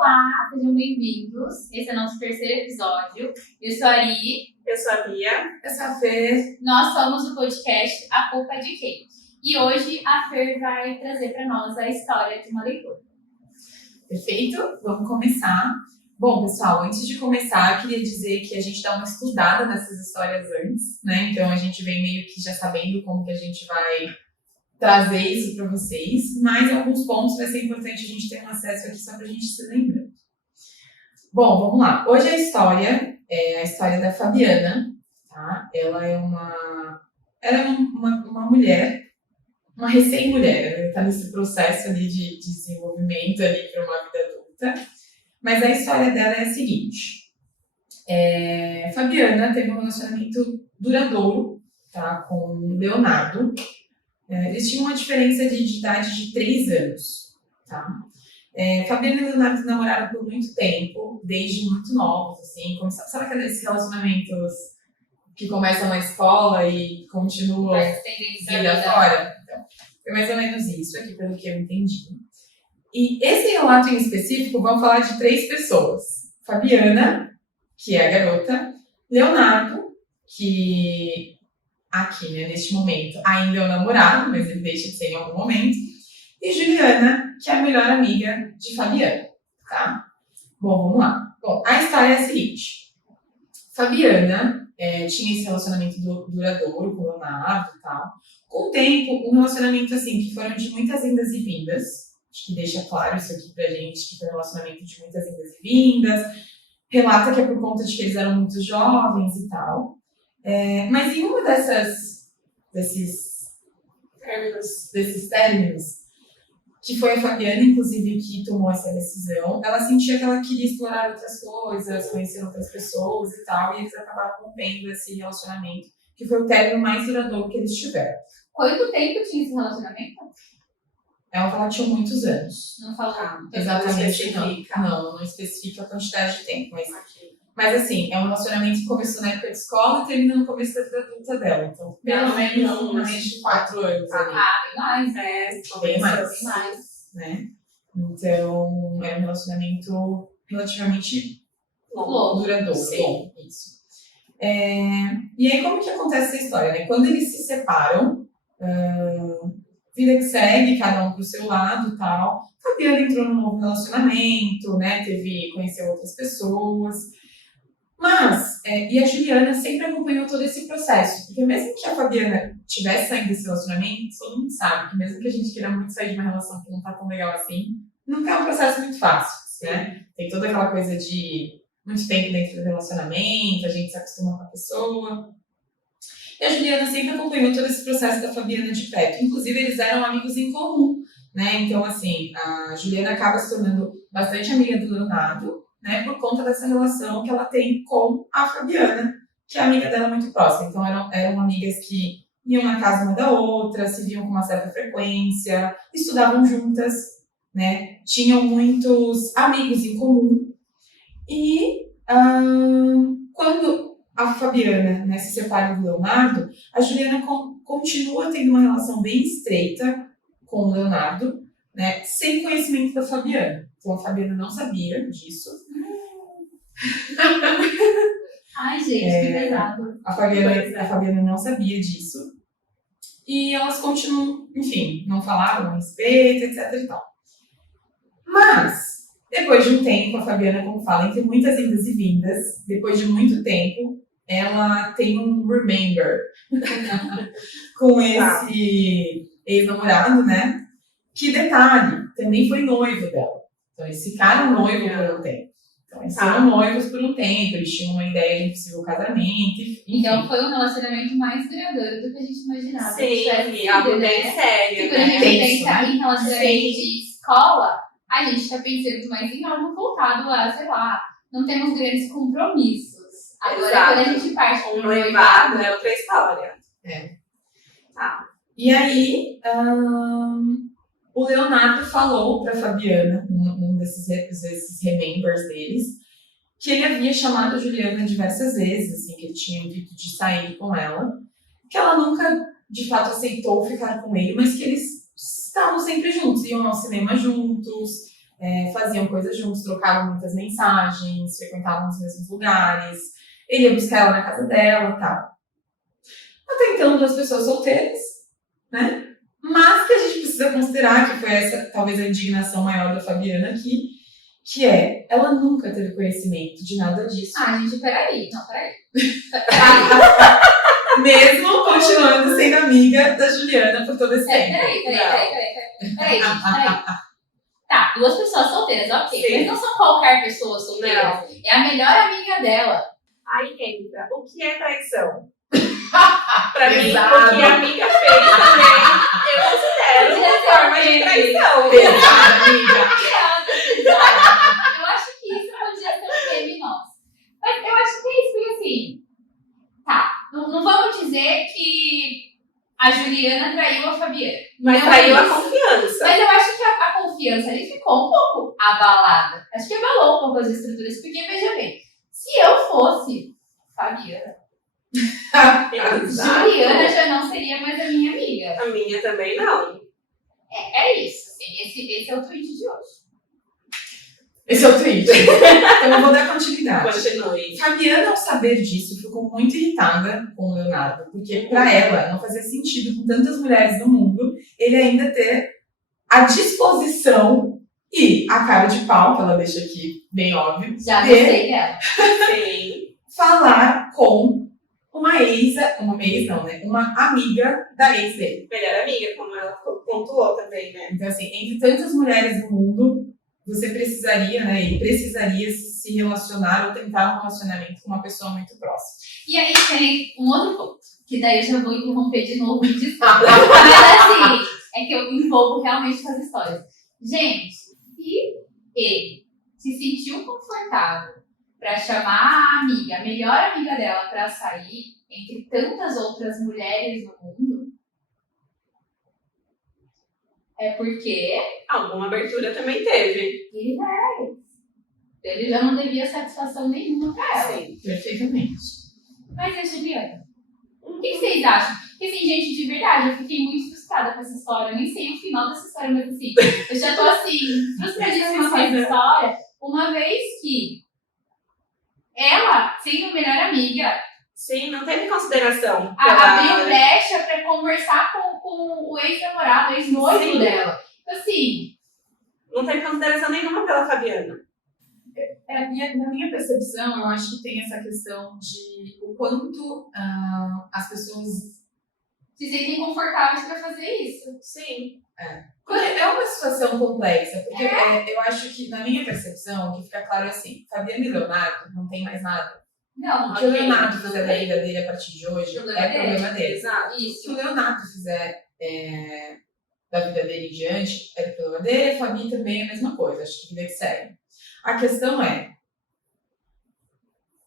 Olá, sejam bem-vindos. Esse é o nosso terceiro episódio. Eu sou a Ari. Eu sou a Bia. Eu sou a Fer. Nós somos o podcast A Culpa é de Quem? E hoje a Fer vai trazer para nós a história de uma leitura. Perfeito? Vamos começar. Bom, pessoal, antes de começar, eu queria dizer que a gente dá uma estudada nessas histórias antes, né? Então a gente vem meio que já sabendo como que a gente vai trazer isso para vocês, mas em alguns pontos vai ser importante a gente ter um acesso aqui só para a gente se lembrando. Bom, vamos lá. Hoje a história é a história da Fabiana, tá? Ela é uma mulher, uma recém-mulher, ela está nesse processo ali de desenvolvimento ali para uma vida adulta, mas a história dela é a seguinte. Fabiana teve um relacionamento duradouro, tá? Com o Leonardo. Eles tinham uma diferença de idade de 3 anos, tá? Fabiana e Leonardo namoraram por muito tempo, desde muito novos, assim. Sabe aqueles relacionamentos que começam na escola e continuam vida fora? Então, foi mais ou menos isso aqui, pelo que eu entendi. E esse relato em específico, vamos falar de 3 pessoas. Fabiana, que é a garota, Leonardo, que aqui, né, neste momento, ainda é o namorado, mas ele deixa de ser em algum momento, e Juliana, que é a melhor amiga de Fabiana, tá? Bom, vamos lá. Bom, a história é a seguinte. Fabiana tinha esse relacionamento duradouro com o Leonardo e tal. Com o tempo, um relacionamento, assim, que foram de muitas indas e vindas. Acho que deixa claro isso aqui pra gente, que foi um relacionamento de muitas indas e vindas. Relata que é por conta de que eles eram muito jovens e tal. Mas em uma desses términos, que foi a Fabiana, inclusive, que tomou essa decisão, ela sentia que ela queria explorar outras coisas, conhecer outras pessoas e tal, e eles acabaram rompendo esse relacionamento, que foi o término mais duradouro que eles tiveram. Quanto tempo tinha esse relacionamento? Ela tinha muitos anos. Não falava. Exatamente, não especifica a quantidade de tempo, mas assim, é um relacionamento que começou na época de escola e termina no começo da vida adulta dela. Então, pelo menos uma média de 4 anos ali. Bem mais. Bem mais. Né? Então, é um relacionamento relativamente duradouro. Bom, isso. E aí, como que acontece essa história, né? Quando eles se separam, vida que segue, cada um pro seu lado e tal. Fabiana entrou num novo relacionamento, né? Conheceu outras pessoas. Mas, e a Juliana sempre acompanhou todo esse processo. Porque mesmo que a Fabiana tivesse saído desse relacionamento, todo mundo sabe que mesmo que a gente queira muito sair de uma relação que não tá tão legal assim, nunca é um processo muito fácil, né? Tem toda aquela coisa de muito tempo dentro do relacionamento, a gente se acostuma com a pessoa. E a Juliana sempre acompanhou todo esse processo da Fabiana de perto. Inclusive, eles eram amigos em comum, né? Então, assim, a Juliana acaba se tornando bastante amiga do Leonardo, né? Por conta dessa relação que ela tem com a Fabiana, que é amiga dela muito próxima. Então, eram amigas que iam na casa uma da outra, se viam com uma certa frequência, estudavam juntas, né? Tinham muitos amigos em comum. E quando a Fabiana, né, se separa do Leonardo, a Juliana continua tendo uma relação bem estreita com o Leonardo, né, sem conhecimento da Fabiana. Então a Fabiana não sabia disso. Ai, gente, que pesado. A Fabiana não sabia disso. E elas continuam, enfim, não falavam a respeito, etc e tal. Mas, depois de um tempo, a Fabiana, como fala, entre muitas indas e vindas, depois de muito tempo, ela tem um remember com esse ex-namorado, né? Que, detalhe, também foi noivo dela. Então, eles ficaram noivos por um tempo. Então, eles foram noivos por um tempo, eles tinham uma ideia de possível casamento, enfim. Então, foi um relacionamento mais duradouro do que a gente imaginava. Sim, algo bem sério, quando a gente pensa em relacionamento Sim. de escola, a gente tá pensando mais em algo voltado a, sei lá, não temos grandes compromissos. Agora, Exato. quando a gente parte Um noivado é outra história. E aí, o Leonardo falou pra Fabiana, num desses remembers deles, que ele havia chamado a Juliana diversas vezes, assim, que ele tinha intuito de sair com ela, que ela nunca, de fato, aceitou ficar com ele, mas que eles estavam sempre juntos, iam ao cinema juntos, faziam coisas juntos, trocavam muitas mensagens, frequentavam os mesmos lugares, ele ia buscar ela na casa dela e tal. Até então, 2 pessoas solteiras, né? Mas que a gente precisa considerar, que foi essa, talvez, a indignação maior da Fabiana aqui, que ela nunca teve conhecimento de nada disso. Gente, peraí. Mesmo continuando sendo amiga da Juliana por todo esse tempo. Peraí. Tá, 2 pessoas solteiras, ok. Sim. Mas não são qualquer pessoa solteira. Não. É a melhor amiga dela. Aí entra, o que é traição? Pra mim, Exato. o que a amiga fez também, eu considero uma forma de traição. Exato, amiga. Eu acho que isso podia ser um meme nosso. Mas eu acho que é isso, porque assim. Tá, não vamos dizer que a Juliana traiu a Fabiana. Mas Não traiu é a isso. confiança. Mas eu acho que a confiança ali ficou um pouco abalada. Acho que abalou um pouco as estruturas, porque veja bem, se eu fosse Fabiana, Exato. Juliana já não seria mais a minha amiga. A minha também não. É isso, assim, esse é o tweet de hoje. Esse é o tweet. Então eu vou dar continuidade. Continue. Fabiana, ao saber disso, ficou muito irritada com o Leonardo, porque pra ela não fazia sentido, com tantas mulheres no mundo, ele ainda ter a disposição e a cara de pau, que ela deixa aqui bem óbvio, Já de gostei dela. Sim. falar com uma amiga da ex dele. Melhor amiga, como ela pontuou também, né? Então, assim, entre tantas mulheres no mundo, você precisaria, né, e precisaria se relacionar ou tentar um relacionamento com uma pessoa muito próxima. E aí tem um outro ponto, que daí eu já vou interromper de novo e desculpa. Mas assim, é que eu me envolvo realmente com as histórias. Gente, se ele se sentiu confortável pra chamar a amiga, a melhor amiga dela, pra sair entre tantas outras mulheres no mundo, é porque Alguma abertura também teve. ele já era ex. Ele já não devia satisfação nenhuma pra ela. Sim. Perfeitamente. Mas é Juliana. O que vocês acham? Porque assim, gente, de verdade, eu fiquei muito frustrada com essa história. Eu nem sei o final dessa história, mas assim, eu já tô assim, frustradíssima com essa história. Uma vez que ela, sendo a melhor amiga, Sim, não teve consideração. abriu brecha pra conversar com o ex-namorado, o ex-noivo Sim. dela. Assim, Não teve consideração nenhuma pela Fabiana. Na minha percepção, eu acho que tem essa questão de o quanto as pessoas... se sentem confortáveis pra fazer isso. Sim. É uma situação complexa, porque eu acho que, na minha percepção, o que fica claro é assim, Fabiana e Leonardo não tem mais nada. Não, O que o Leonardo fizer da vida dele a partir de hoje Problema é problema dele. Exato. O que isso. o Leonardo fizer da vida dele em diante é problema dele, a Fabi também é a mesma coisa, acho que vida que segue. A questão é,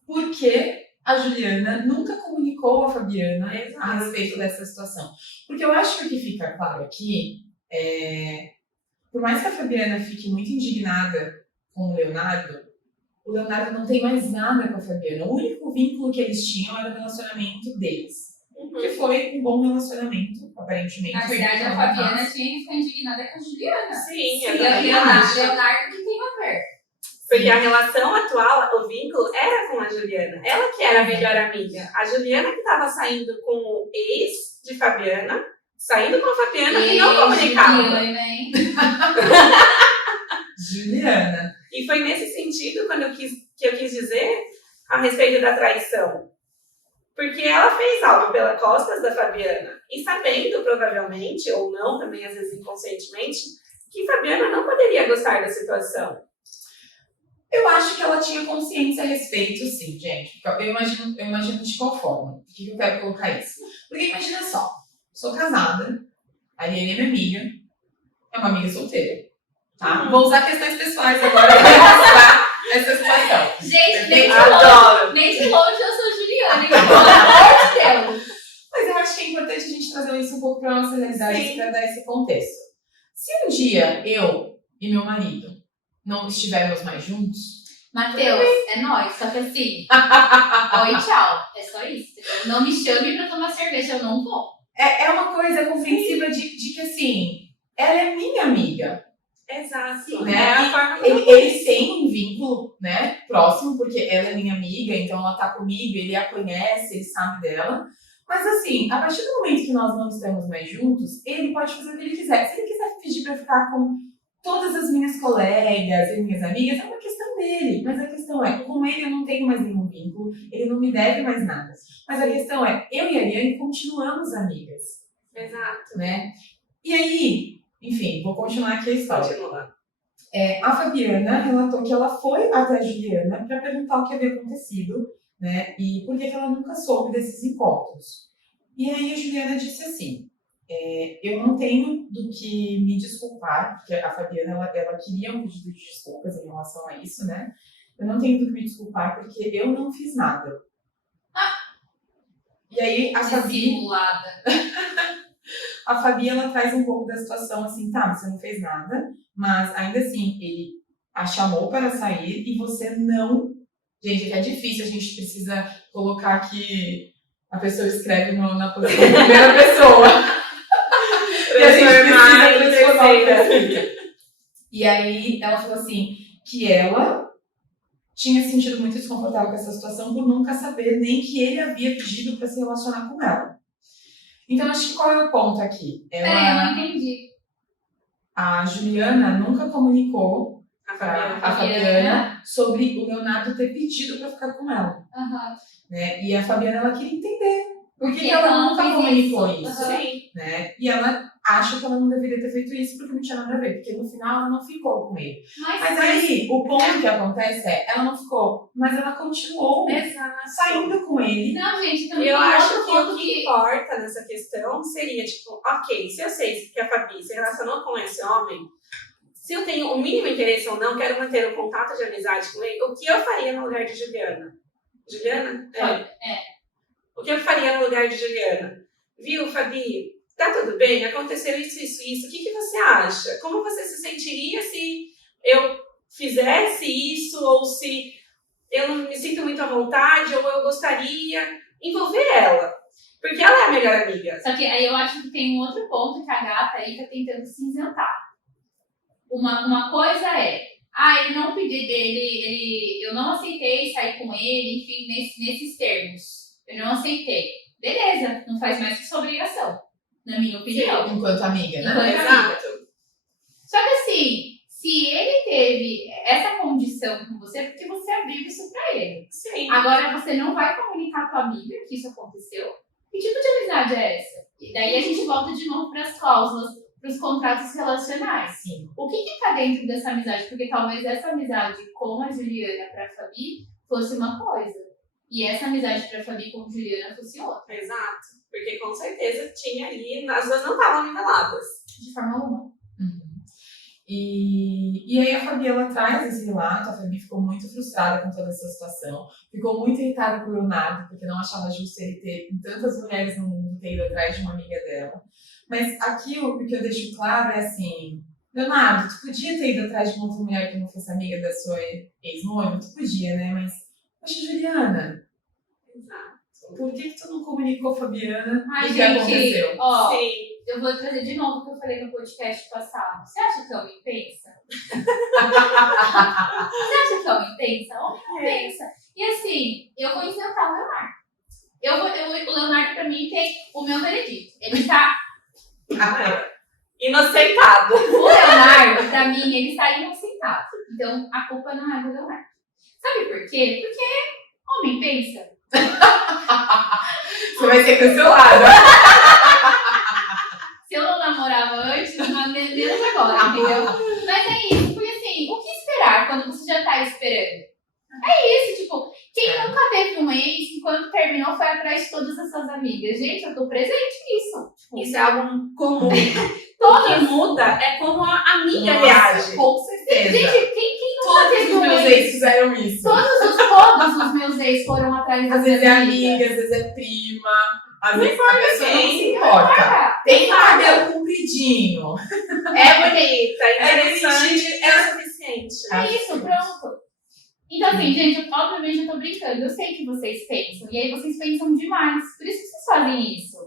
por que a Juliana nunca comunicou a Fabiana a respeito dessa situação? Porque eu acho que o que fica claro aqui por mais que a Fabiana fique muito indignada com o Leonardo não tem mais nada com a Fabiana. O único vínculo que eles tinham era o relacionamento deles. Que foi um bom relacionamento, aparentemente. Na verdade, a Fabiana tinha que ficar indignada com a Juliana. Sim, E eu o também Leonardo, acho. que tem a ver? Porque a relação atual, o vínculo, era com a Juliana. Ela que era a melhor amiga. A Juliana que estava saindo com o ex de Fabiana, saindo com a Fabiana e não comunicava. Juliana, hein? Juliana. E foi nesse sentido quando eu quis dizer a respeito da traição. Porque ela fez algo pelas costas da Fabiana. E sabendo, provavelmente, ou não, também às vezes inconscientemente, que Fabiana não poderia gostar da situação. Eu acho que ela tinha consciência a respeito, sim, gente. Eu imagino de qual forma. Por que eu quero colocar isso? Porque imagina só, sou casada, a Ariane é minha amiga, é uma amiga solteira. Tá? Vou usar questões pessoais agora para mostrar essa situação. Gente, nem de longe eu sou Juliana, hein? Pelo amor de Deus. Mas eu acho que é importante a gente trazer isso um pouco para a nossa realidade, para dar esse contexto. Se um dia eu e meu marido não estivermos mais juntos... Matheus, é nóis, só que assim... Oi, tchau. É só isso. Não me chame pra tomar cerveja, eu não vou. É uma coisa compreensiva de que, assim, ela é minha amiga. Exato. Né? É a forma Eles têm um vínculo, né, próximo, porque ela é minha amiga, então ela tá comigo, ele a conhece, ele sabe dela. Mas assim, a partir do momento que nós não estamos mais juntos, ele pode fazer o que ele quiser. Se ele quiser pedir pra ficar com todas as minhas colegas e minhas amigas, é uma questão dele. Mas a questão é, com ele eu não tenho mais nenhum vínculo, ele não me deve mais nada. Mas a questão é, eu e a Ariane continuamos amigas. Exato. Né? E aí, enfim, vou continuar aqui a história. Continua. A Fabiana relatou que ela foi até a Juliana para perguntar o que havia acontecido, né? E por que ela nunca soube desses encontros. E aí a Juliana disse assim, eu não tenho do que me desculpar, porque a Fabiana ela queria um pedido de desculpas em relação a isso, né? Eu não tenho do que me desculpar porque eu não fiz nada. E aí a Fabi, ela traz um pouco da situação assim, tá, você não fez nada, mas ainda assim, ele a chamou para sair e você não... Gente, é difícil, a gente precisa colocar que a pessoa escreve na posição de primeira pessoa. E a gente precisa transformar. E aí ela falou assim, que ela tinha se sentido muito desconfortável com essa situação por nunca saber nem que ele havia pedido para se relacionar com ela. Então, acho que qual é o ponto aqui? Eu não entendi. A Juliana nunca comunicou a Fabiana sobre o Leonardo ter pedido para ficar com ela. Uhum. Né? E a Fabiana, ela queria entender por que ela nunca comunicou isso. Uhum. Né? E ela acha que ela não deveria ter feito isso porque não tinha nada a ver, porque no final ela não ficou com ele. Mas aí, o ponto que acontece é, ela não ficou, mas ela continuou saindo com ele. Não, gente, também eu acho que o que importa nessa questão seria, tipo, ok, se eu sei que a Fabi se relacionou com esse homem, se eu tenho o mínimo interesse ou não, quero manter o contato de amizade com ele, o que eu faria no lugar de Juliana? Juliana? O que eu faria no lugar de Juliana? Viu, Fabi? Tá tudo bem? Aconteceu isso. O que você acha? Como você se sentiria se eu fizesse isso? Ou se eu não me sinto muito à vontade? Ou eu gostaria envolver ela? Porque ela é a melhor amiga. Só que aí eu acho que tem um outro ponto que a gata aí tá tentando cinzentar. Uma coisa é, ele não pediu dele, eu não aceitei sair com ele, enfim, nesses termos. Eu não aceitei. Beleza, não faz mais que sua obrigação. Na minha opinião. Sim, enquanto amiga, né? Exato. Só que assim, se ele teve essa condição com você, porque você abriu isso pra ele. Sim. Agora você não vai comunicar à tua amiga que isso aconteceu. Que tipo de amizade é essa? E daí a gente volta de novo pras cláusulas, pros contratos relacionais. Sim. O que tá dentro dessa amizade? Porque talvez essa amizade com a Juliana pra Fabi fosse uma coisa. E essa amizade pra Fabi com a Juliana fosse outra. Exato. Porque com certeza tinha ali, as duas não estavam niveladas. De forma alguma. Uhum. E aí a Fabi, ela traz esse relato, a Fabi ficou muito frustrada com toda essa situação, ficou muito irritada com o Leonardo, porque não achava justo ele ter tantas mulheres no mundo ter ido atrás de uma amiga dela. Mas aqui o que eu deixo claro é assim, Leonardo, tu podia ter ido atrás de uma outra mulher que não fosse amiga da sua ex-noiva? Tu podia, né? Mas, poxa, Juliana, Exato. por que tu não comunicou, Fabiana, Ai, o que gente, aconteceu? ó, Sim. eu vou trazer de novo o que eu falei no podcast passado. Você acha que homem pensa? Você acha que homem pensa? Homem não pensa. E assim, eu vou isentar o Leonardo. O Leonardo, pra mim, tem o meu veredito. Ele tá... Inocentado. O Leonardo, pra mim, ele está inocentado. Então, a culpa não é do Leonardo. Sabe por quê? Porque homem pensa. Você vai ser cancelada. Se eu não namorava antes, não menos agora, entendeu? Mas é isso, porque assim, o que esperar quando você já tá esperando? É isso, tipo, quem nunca teve um ex que quando terminou foi atrás de todas as suas amigas? Gente, eu tô presente nisso. Tipo, isso é algo comum. todas. O que muda é como a amiga Nossa, reage. com certeza. Gente, quem nunca Todos teve os um meus ex? ex fizeram isso. Todos os meus ex foram atrás das Às vezes é minhas amiga, às vezes é prima, às vezes a pessoa não se importa. Cara, Tem cabelo compridinho. É bonita, É interessante, bonitinho. é o suficiente. é isso, pronto. Então, assim, gente, obviamente eu tô brincando. Eu sei que vocês pensam. E aí vocês pensam demais. Por isso que vocês fazem isso.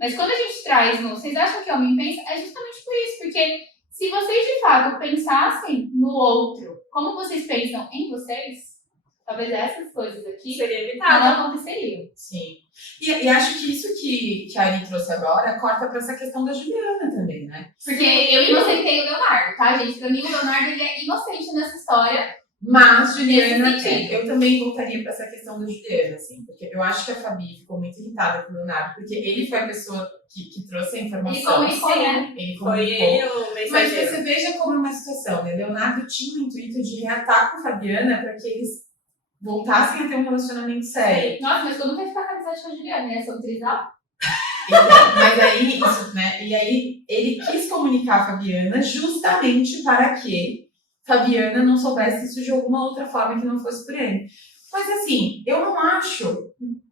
Mas quando a gente traz no... Vocês acham que homem pensa? É justamente por isso. Porque Se vocês de fato pensassem no outro, como vocês pensam em vocês, talvez essas coisas aqui Seria não evitável. aconteceriam. Sim. E acho que isso que a Ari trouxe agora corta pra essa questão da Juliana também, né? Porque eu inocentei o Leonardo, tá, gente? Pra mim, o Leonardo ele é inocente nessa história. Mas Juliana, Nesse sentido. eu também voltaria pra essa questão da Juliana, assim, porque eu acho que a Fabi ficou muito irritada com o Leonardo, porque ele foi a pessoa que trouxe a informação. Ele comunicou, né? Ele Foi comunicou. ele o Mas mensageiro. você veja como é uma situação, né? Leonardo tinha o intuito de reatar com a Fabiana para que eles voltassem a ter um relacionamento sério. Nossa, mas eu nunca ia ficar com amizade com a Juliana, né? Sobre trisal. Então, mas aí, isso, né? E aí ele quis comunicar a Fabiana justamente para que Fabiana não soubesse isso de alguma outra forma que não fosse por ele. Mas assim, eu não acho.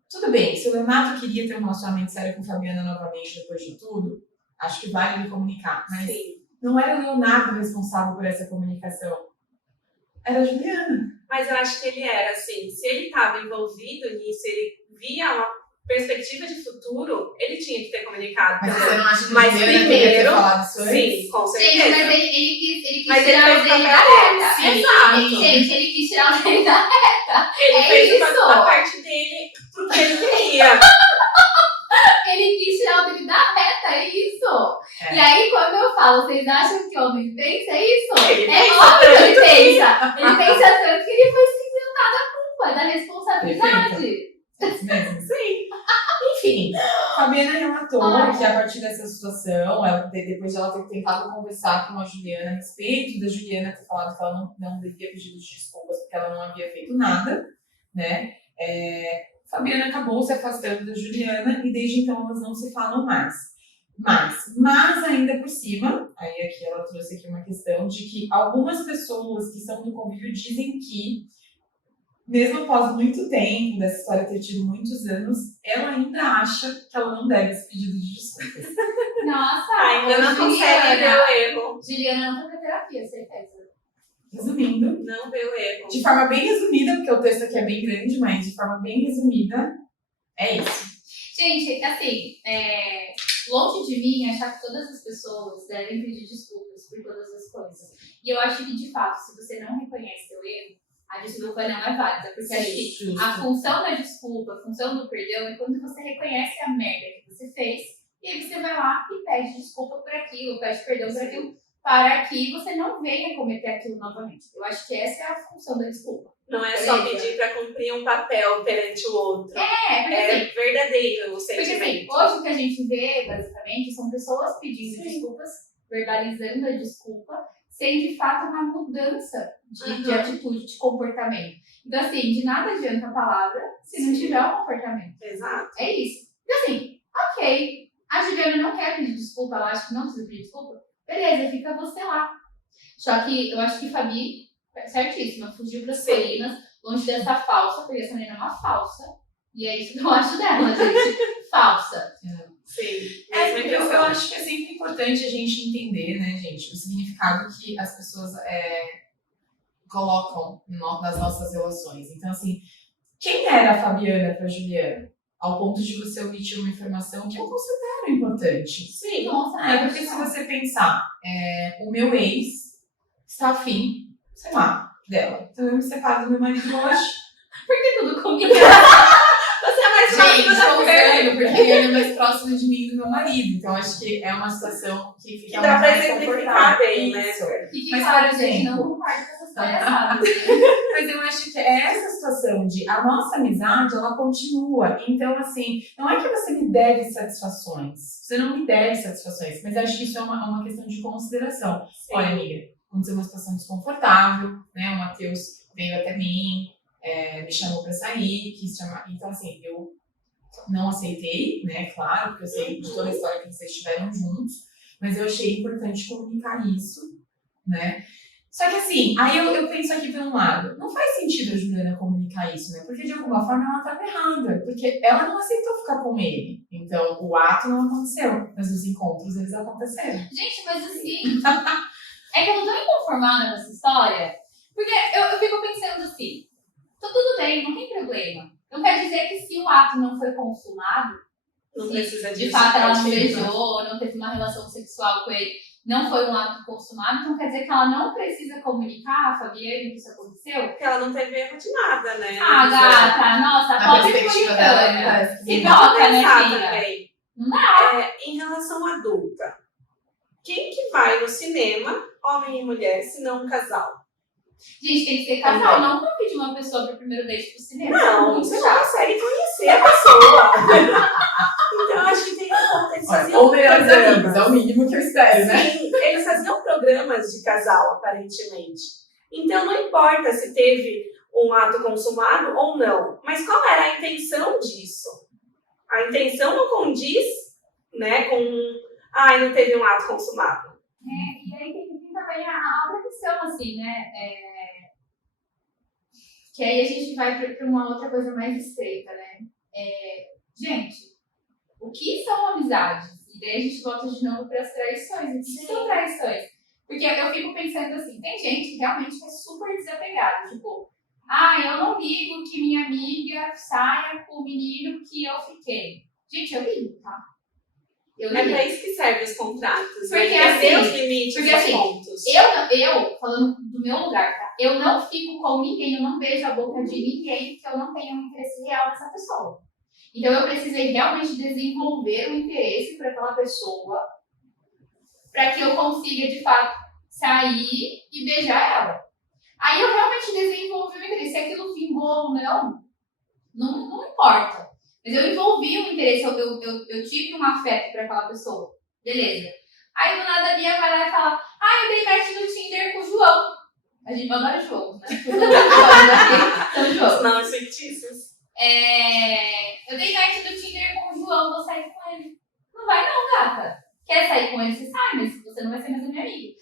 Tudo bem, se o Leonardo queria ter um relacionamento sério com Fabiana novamente depois de tudo, acho que vale ele comunicar. Mas Sim. não era o Leonardo responsável por essa comunicação. Era a Juliana. Mas eu acho que ele era, assim, se ele estava envolvido nisso, ele via uma perspectiva de futuro, ele tinha que ter comunicado. Mas você não acha que Mas a Juliana primeiro- teria que ter falado isso antes? Sim, com Gente, certeza. mas ele quis Mas ele tirar fez o o dele da papel dele. reta. Sim, Exato. sim. Gente, ele quis tirar o dele da reta. Ele É fez isso. a parte dele porque ele queria. Ele quis tirar o dele da reta, é isso. É. E aí, quando eu falo, vocês acham que o homem pensa, é isso? Ele É pensa óbvio que ele tanto. pensa. Ele pensa tanto que ele foi se isentado da culpa, da responsabilidade. Isso mesmo? Sim. Enfim, Fabiana relatou Ai. que a partir dessa situação, depois de ela ter tentado conversar com a Juliana a respeito da Juliana ter falado que ela não devia pedir desculpas porque ela não havia feito nada, né? Fabiana acabou se afastando da Juliana e desde então elas não se falam mais. Mas ainda por cima, aí aqui ela trouxe aqui uma questão de que algumas pessoas que são do convívio dizem que, mesmo após muito tempo dessa história ter tido muitos anos, ela ainda acha que ela não deve esse pedido de desculpas. Nossa, Ainda não consegue ver o erro. Juliana não foi pra terapia, certeza. Resumindo, Não vê o erro. de forma bem resumida, porque o texto aqui é bem grande, mas de forma bem resumida, é isso. Gente, assim, longe de mim achar que todas as pessoas devem pedir desculpas por todas as coisas. E eu acho que, de fato, se você não reconhece seu erro, a desculpa não é válida. Porque acho que Justo. a função da desculpa, a função do perdão é quando você reconhece a merda que você fez e aí você vai lá e pede desculpa por aquilo, pede perdão por aquilo, para que você não venha cometer aquilo novamente. Eu acho que essa é a função da desculpa. Não é só Beleza. pedir pra cumprir um papel perante o outro. Porque assim, É verdadeiro o porque assim, sentimento. hoje o que a gente vê, basicamente, são pessoas pedindo Sim. desculpas, verbalizando a desculpa, sem de fato uma mudança de Uhum. atitude, de comportamento. Então, assim, de nada adianta a palavra se não tiver o comportamento. Exato. É isso. Então, assim, ok, a Juliana não quer pedir desculpa, ela acha que não precisa pedir desculpa, beleza, fica você lá. Só que eu acho que Fabi, certíssima, fugiu para as Sim. colinas, longe dessa falsa, porque essa menina é uma falsa. E é isso que eu acho dela, gente. Falsa. Sim. Porque Mesma eu intenção. acho que é sempre importante a gente entender, né, gente, o significado que as pessoas colocam nas nossas relações. Então, assim, quem era a Fabiana para Juliana? Ao ponto de você omitir uma informação que eu considero importante. Sim. Nossa, Porque se você pensar, o meu ex está afim, sei lá, dela. Então eu me separo do meu marido hoje. Porque tudo comigo. Você é mais próxima Gente, da tô Fer. usando, porque ele é mais próximo de mim e do meu marido. Então acho que é uma situação que Que fica dá muito pra mais exemplificar confortável. bem, né? Isso. Fique Mas, claro, por gente, exemplo- não concordo com essas palhaçadas. Mas eu acho que é essa situação de a nossa amizade, ela continua. Então, assim, não é que você me deve satisfações. Você não me deve satisfações. Mas eu acho que isso é uma questão de consideração. Sim. Olha, amiga, aconteceu uma situação desconfortável, né? O Matheus veio até mim, me chamou pra sair, quis chamar. Então, assim, eu não aceitei, né? Claro, porque eu sei de toda a história que vocês tiveram juntos, mas eu achei importante comunicar isso, né? Só que assim, aí eu penso aqui por um lado, não faz sentido a Juliana comunicar isso, né? Porque de alguma forma ela estava errada, porque ela não aceitou ficar com ele. Então o ato não aconteceu, mas os encontros eles aconteceram. Gente, mas assim, é que eu tô tão inconformada com essa história, porque eu fico pensando assim, tá tudo bem, não tem problema. Não quer dizer que se o ato não foi consumado, Não se precisa de disso. fato ela não Tadinha. beijou, não teve uma relação sexual com ele, não foi um ato consumado, então quer dizer que ela não precisa comunicar a Fabiane que isso aconteceu? Porque ela não teve erro de nada, né? Ah, gata, nossa, Na pobre perspectiva dela, comunicânia. parece que Se sim. Vamos toca, né, pensar filha? também. Não dá. Em relação adulta, quem que vai no cinema, homem e mulher, se não um casal? Gente, tem que ser casal, não convide uma pessoa pro primeiro date pro cinema. Não, Muito você não chato. consegue conhecer a pessoa. Então, acho que tem que eles faziam Ou melhores amigos, programas. é o mínimo que eu espero, né? Sim, eles faziam programas de casal, aparentemente. Então, não importa se teve um ato consumado ou não. Mas qual era a intenção disso? A intenção não condiz, né, com... não teve um ato consumado. E aí tem também a outra questão, assim, né? Que aí a gente vai para uma outra coisa mais estreita, né? Gente, o que são amizades? E daí a gente volta de novo para as traições. O que são traições? Porque eu fico pensando assim, tem gente que realmente é super desapegada. Tipo, eu não ligo que minha amiga saia com o menino que eu fiquei. Gente, eu ligo, tá? Eu É ligo. pra isso que servem os contratos. Porque, né? assim, Ter os limites, porque, os assim, pontos. Eu, falando do meu lugar, tá? Eu não fico com ninguém, eu não beijo a boca de ninguém que eu não tenha um interesse real nessa pessoa. Então eu precisei realmente desenvolver um interesse para aquela pessoa para que eu consiga, de fato, sair e beijar ela. Aí eu realmente desenvolvi o interesse. Se aquilo vingou ou não importa. Mas eu envolvi o interesse, eu tive um afeto para aquela pessoa. Beleza. Aí do nada a Bia vai lá e fala: eu dei match no Tinder com o João. A gente adora João, né? São João. Não, é fictícios. Eu dei match no Tinder com o João, vou sair com ele. Não vai não, gata. Quer sair com ele, você sai, mas você não vai ser mais a minha amiga.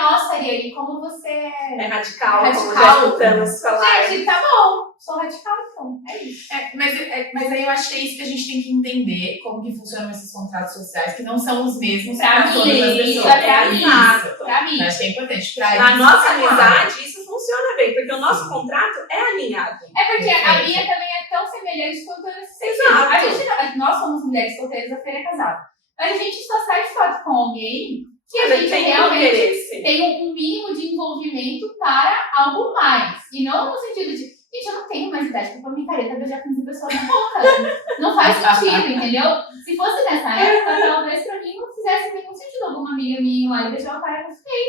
Nossa, Ariane, como você É radical, como Radical. já escutamos falar. Gente, tá bom. Sou radical, então. É isso. Mas aí eu acho que é isso que a gente tem que entender, como que funcionam esses contratos sociais, que não são os mesmos Pra para todas as mim, pessoas. isso é pra mim. Isso. Pra mim. Eu acho que é importante. Pra Na isso, nossa claro. amizade, isso funciona bem, porque o nosso contrato é alinhado. É porque a Perfeito. Bia também é tão semelhante quanto eu nesse sentido. Exato. Nós somos mulheres solteiras, a Feira é casada. Mas a gente só sai de fato com alguém que a gente tem realmente interesse. tem um mínimo de envolvimento para algo mais. E não no sentido de, gente, eu não tenho mais idade pra pôr minha careta beijar 15 pessoas na boca. Não faz sentido, entendeu? Se fosse nessa época, talvez pra mim não fizesse nenhum sentido alguma amiga minha lá e beijar o cara que eu fiquei.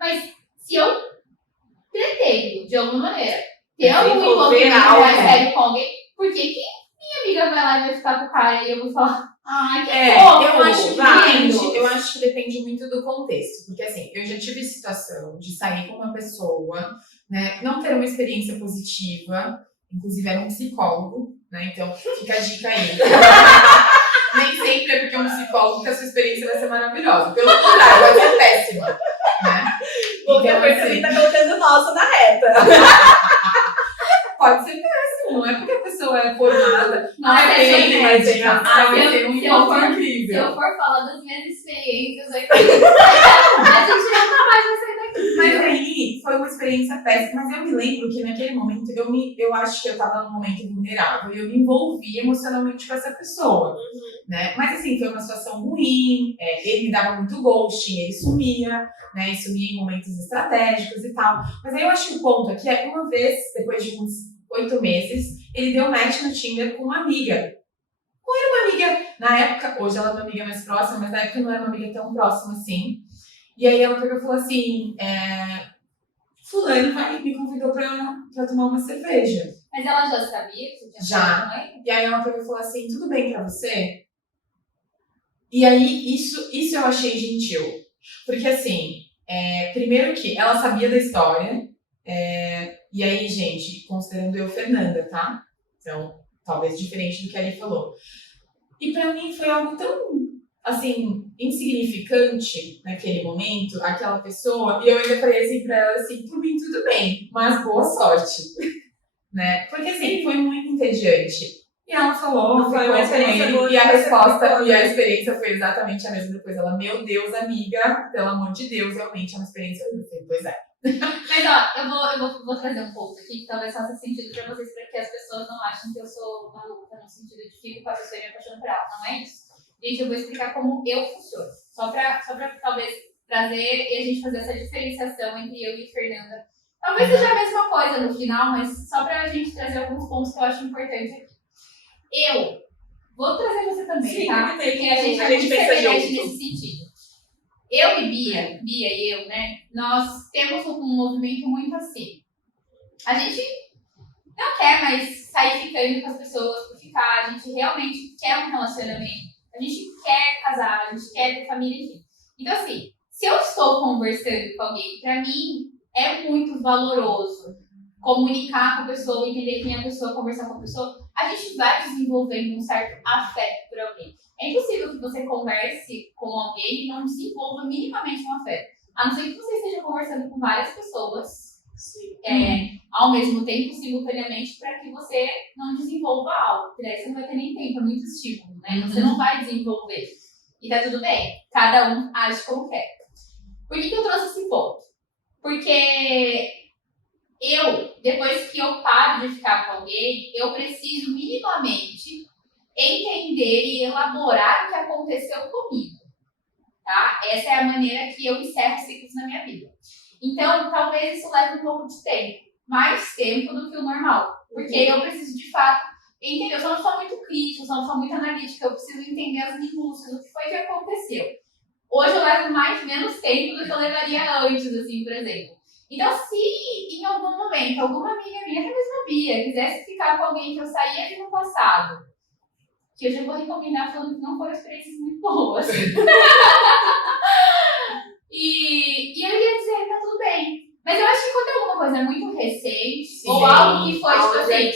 Mas se eu pretendo, de alguma maneira, ter algum Desenvolver envolvimento algo, mais né? sério com alguém, por que minha amiga vai lá e vai ficar com o cara e eu vou falar, que Eu acho, que vai. eu acho que depende muito do contexto. Porque assim, eu já tive situação de sair com uma pessoa, né, não ter uma experiência positiva, inclusive era um psicólogo, né? Então fica a dica aí. Nem sempre é porque é um psicólogo que a sua experiência vai ser maravilhosa. Pelo contrário, vai ser péssima. Né? O que Então, a também tá colocando o nosso na reta. pode ser péssimo, não é porque a pessoa é formada. Nossa, é gente, médica, se eu- vai ser um se eu encontro for- incrível. Se eu for falar das minhas experiências aqui, a gente nunca mais vai sair daqui. Mas aí foi uma experiência péssima, mas eu me lembro que naquele momento eu acho que eu tava num momento vulnerável e eu me envolvi emocionalmente com essa pessoa, né? Mas assim, foi uma situação ruim, ele me dava muito ghosting, ele sumia, né? E sumia em momentos estratégicos e tal. Mas aí eu acho que o ponto aqui é que uma vez, depois de uns 8 meses, ele deu match no Tinder com uma amiga. Não era uma amiga, na época, hoje ela é uma amiga mais próxima, mas na época não era uma amiga tão próxima assim. E aí ela pegou e falou assim, fulano me convidou pra tomar uma cerveja. Mas ela já sabia que você tinha Já. falado com ele? E aí ela pegou e falou assim, tudo bem pra você? E aí isso eu achei gentil. Porque assim, primeiro que ela sabia da história, e aí, gente, considerando eu Fernanda, tá? Então, talvez diferente do que a Ali falou. E pra mim foi algo tão, assim, insignificante naquele momento, aquela pessoa, e eu ainda falei assim pra ela, assim, por mim tudo bem, mas boa sorte, né? Porque assim, foi muito entediante. E ela falou, Não foi uma ficou com experiência ele, boa e a que você resposta, ficou, e a né? experiência foi exatamente a mesma depois. Ela, meu Deus, amiga, pelo amor de Deus, realmente é uma experiência. Eu falei, pois é. Mas ó, eu vou trazer um ponto aqui que talvez faça sentido pra vocês, pra que as pessoas não achem que eu sou maluca no sentido de fico com a pessoa e me apaixono por ela. Não é isso. Gente, eu vou explicar como eu funciono. Só pra talvez trazer e a gente fazer essa diferenciação entre eu e Fernanda. Talvez seja a mesma coisa no final, mas só pra gente trazer alguns pontos que eu acho importantes aqui. Eu vou trazer você também, Sim, tá? Porque a gente é muito pensa semelhante junto. nesse sentido. Eu e Bia e eu, né? Nós temos um movimento muito assim. A gente não quer mais sair ficando com as pessoas por ficar. A gente realmente quer um relacionamento. A gente quer casar, a gente quer ter família, enfim. Então, assim, se eu estou conversando com alguém, pra mim é muito valoroso comunicar com a pessoa, entender quem é a pessoa, conversar com a pessoa. A gente vai desenvolvendo um certo afeto por alguém. É impossível que você converse com alguém e não desenvolva minimamente um afeto. A não ser que você esteja conversando com várias pessoas ao mesmo tempo, simultaneamente, para que você não desenvolva algo. Porque daí você não vai ter nem tempo, é muito estímulo, né? Você não vai desenvolver. E tá tudo bem. Cada um age como quer. Por que eu trouxe esse ponto? Porque depois que eu paro de ficar com alguém, eu preciso minimamente entender e elaborar o que aconteceu comigo, tá? Essa é a maneira que eu encerro ciclos na minha vida. Então, talvez isso leve um pouco de tempo, mais tempo do que o normal, porque eu preciso, de fato, entender. Eu sou uma pessoa muito crítica, eu sou uma pessoa muito analítica, eu preciso entender as minúcias, o que foi que aconteceu. Hoje eu levo menos tempo do que eu levaria antes, assim, por exemplo. Então, se em algum momento alguma amiga minha, até mesmo a Bia, quisesse ficar com alguém que eu saía de no passado, que eu já vou recomendar falando que não foram experiências muito boas. e eu iria dizer, tá tudo bem. Mas eu acho que quando é alguma coisa muito recente, ou algo que foi, tipo assim,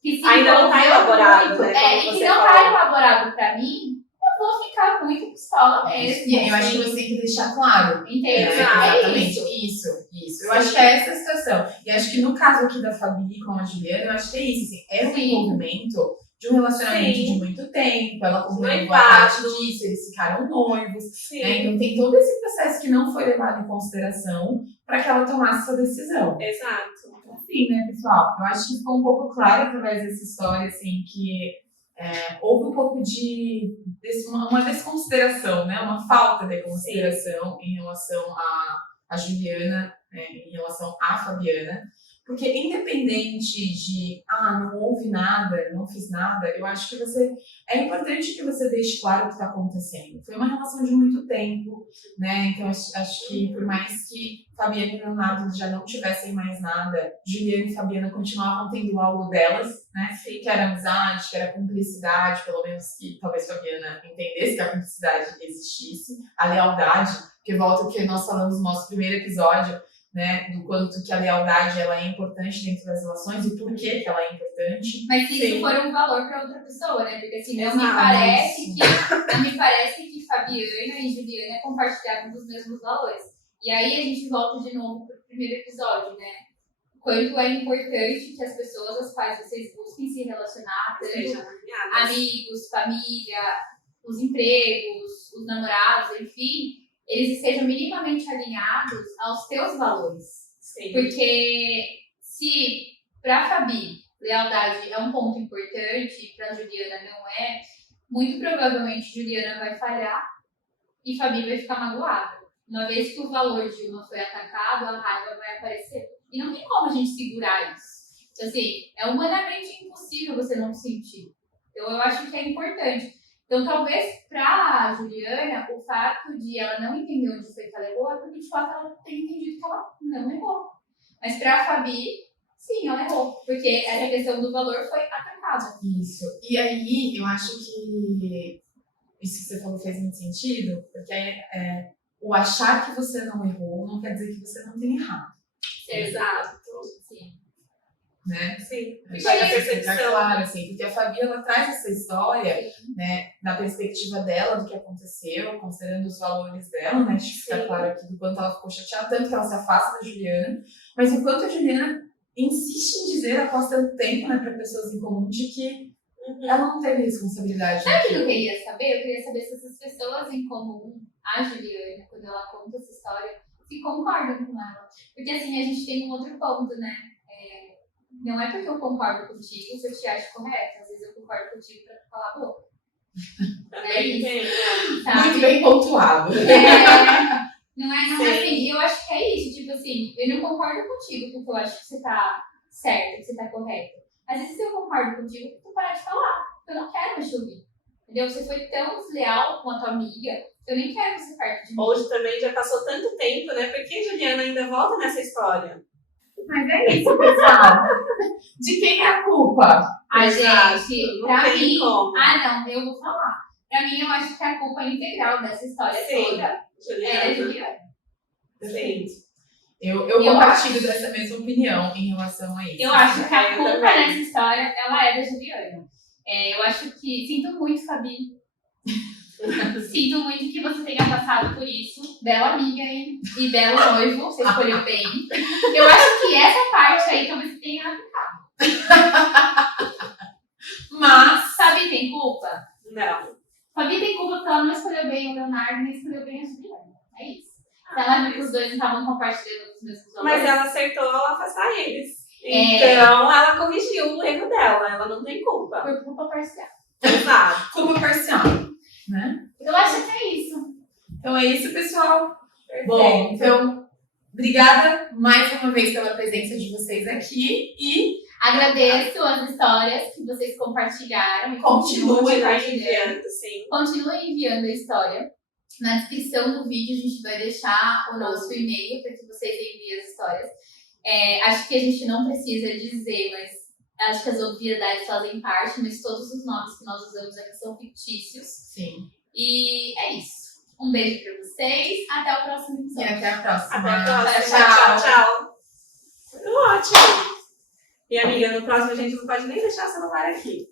que se ainda não tá elaborado, muito, né? E que não tá elaborado pra mim, eu vou ficar muito pistola mesmo. E eu acho que você tem que deixar claro. Entende? Exatamente. Isso. Eu acho que é essa a situação. E acho que no caso aqui da Fabi com a Juliana, eu acho que é isso. Assim, é um envolvimento de um relacionamento de muito tempo. Ela completou a parte disso, eles ficaram noivos. Né? Então tem todo esse processo que não foi levado em consideração para que ela tomasse essa decisão. Exato. Assim, né, pessoal? Eu acho que ficou um pouco claro através dessa história, assim, que houve um pouco de uma desconsideração, né? Uma falta de consideração em relação a Juliana, em relação à Fabiana. Porque independente de, não houve nada, não fiz nada, eu acho que é importante que você deixe claro o que está acontecendo. Foi uma relação de muito tempo, né? Então acho que por mais que Fabiana e Leonardo já não tivessem mais nada, Juliana e Fabiana continuavam tendo algo delas, né? Que era amizade, que era cumplicidade, pelo menos que talvez Fabiana entendesse que a cumplicidade existisse, a lealdade, que volta ao que nós falamos no nosso primeiro episódio, né, do quanto que a lealdade ela é importante dentro das relações e por que ela é importante. Mas se isso for um valor para outra pessoa, né? Porque assim, não me parece que Fabiana e Juliana compartilhavam dos mesmos valores. E aí a gente volta de novo para o primeiro episódio, né? Quanto é importante que as pessoas às quais vocês busquem se relacionar, tanto amigos, família, os empregos, os namorados, enfim, eles estejam minimamente alinhados aos teus valores. Sim. Porque se para Fabi lealdade é um ponto importante e para Juliana não é, muito provavelmente Juliana vai falhar e Fabi vai ficar magoada. Uma vez que o valor de uma foi atacado, a raiva vai aparecer. E não tem como a gente segurar isso. Então, assim, é humanamente impossível você não sentir. Então, eu acho que é importante. Então, talvez para Juliana, o fato de ela não entender onde foi que ela errou é porque, de fato, ela tem entendido que ela não errou. Mas para a Fabi, sim, ela errou. Porque essa questão do valor foi atacada. Isso. E aí, eu acho que isso que você falou fez muito sentido, porque o achar que você não errou não quer dizer que você não tem errado. Exato. Sim. Né? Sim. Acho que a percepção, claro, assim, porque a Fabi ela traz essa história, né, na perspectiva dela do que aconteceu, considerando os valores dela, né, que fica claro aqui do quanto ela ficou chateada, tanto que ela se afasta da Juliana, mas o quanto a Juliana insiste em dizer após tanto tempo, né, para pessoas em comum, de que ela não teve responsabilidade. Sabe o que eu queria saber? Eu queria saber se essas pessoas em comum, a Juliana, quando ela conta essa história, se concordam com ela. Porque assim, a gente tem um outro ponto, né? Não é porque eu concordo contigo que eu te acho correto. Às vezes eu concordo contigo pra tu calar a boca. É isso. Sabe? Muito bem pontuado. Não é Sim. assim, eu acho que é isso, tipo assim, eu não concordo contigo porque eu acho que você tá certo, que você tá correto. Às vezes eu concordo contigo, tu parar de falar, eu não quero mais te ouvir. Entendeu? Você foi tão desleal com a tua amiga, eu nem quero você perto de mim. Hoje também já passou tanto tempo, né? Por que Juliana ainda volta nessa história? Mas é isso, pessoal. De quem é a culpa? A Exato, gente, não pra tem mim, como. não, eu vou falar. Pra mim, eu acho que a culpa integral dessa história Sim. toda é da Juliana. Juliana. Sim. Eu Eu compartilho acho. dessa mesma opinião em relação a isso. Eu acho que a Eu culpa também. nessa história, ela é da Juliana. Eu acho que, sinto muito, Fabi. Sinto muito que você tenha passado por isso. Bela amiga e belo noivo, você escolheu bem. Eu acho que essa parte aí talvez você tenha aplicado. Mas, Fabi tem culpa? Não. Fabi tem culpa porque ela não escolheu bem o Leonardo, nem escolheu bem a Juliana. É isso. Ela viu que os dois não estavam compartilhando os mesmos valores. Mas ela acertou ao afastar eles. É. Então, ela corrigiu o erro dela. Ela não tem culpa. Foi culpa parcial. Exato. culpa parcial, né? Eu acho que é isso. Então é isso, pessoal. Perfeito. Bom, então, obrigada mais uma vez pela presença de vocês aqui e Agradeço as histórias que vocês compartilharam. E Continuem enviando, sim. Continuem enviando a história. Na descrição do vídeo a gente vai deixar o nosso e-mail para que vocês enviem as histórias. Acho que a gente não precisa dizer, mas acho que as obviedades fazem parte, mas todos os nomes que nós usamos aqui são fictícios. sim. E é isso. Um beijo para vocês. Até o próximo E episódio. até a próxima. Até a próxima. Tchau. Tchau. Ótimo. E amiga, no próximo a gente não pode nem deixar o celular aqui.